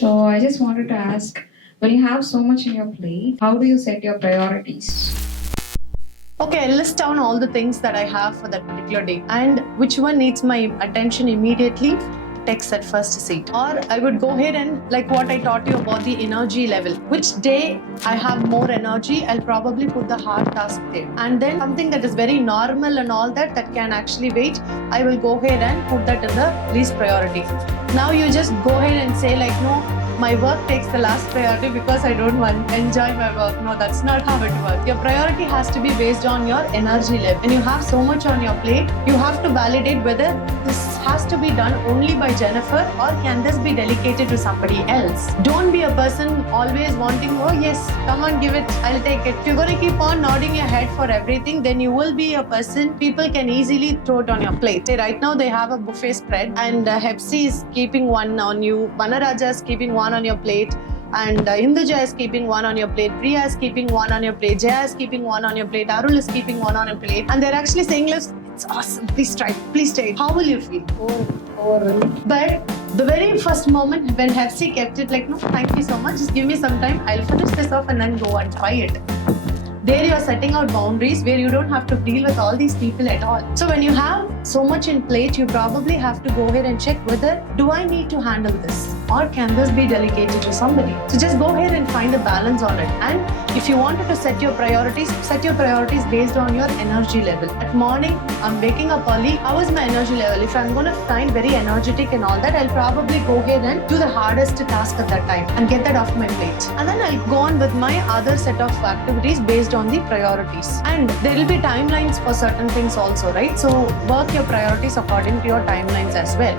So I just wanted to ask, when you have so much in your plate, how do you set your priorities? Okay, I'll list down all the things that I have for that particular day and which one needs my attention immediately takes that first seat. Or I would go ahead and, like what I taught you about the energy level, which day I have more energy, I'll probably put the hard task there. And then something that is very normal and all that can actually wait, I will go ahead and put that in the least priority. Now you just go ahead and say like, no, my work takes the last priority because I don't want to enjoy my work. No, that's not how it works. Your priority has to be based on your energy level. When you have so much on your plate, you have to validate whether this has to be done only by Jennifer or can this be delegated to somebody else. Don't be a person always wanting, oh yes, come on, give it, I'll take it. If you're going to keep on nodding your head for everything, then you will be a person people can easily throw it on your plate. Say right now they have a buffet spread and Hepsi is keeping one on you, Vanaraja is keeping one on your plate, and Hinduja is keeping one on your plate, Priya is keeping one on your plate, Jaya is keeping one on your plate, Arul is keeping one on your plate, and they're actually saying, it's awesome, please try it, please try it. How will you feel? But the very first moment when Hepsi kept it like, no, thank you so much, just give me some time, I'll finish this off and then go and try it. There you are setting out boundaries where you don't have to deal with all these people at all. So when you have so much in plate, you probably have to go ahead and check whether, do I need to handle this? Or can this be delegated to somebody? So just go ahead and find a balance on it. And if you wanted to set your priorities based on your energy level. At morning, I'm waking up early. How is my energy level? If I'm going to find very energetic and all that, I'll probably go ahead and do the hardest task at that time and get that off my plate. And then I'll go on with my other set of activities based on the priorities. And there will be timelines for certain things also, right? So work your priorities according to your timelines as well.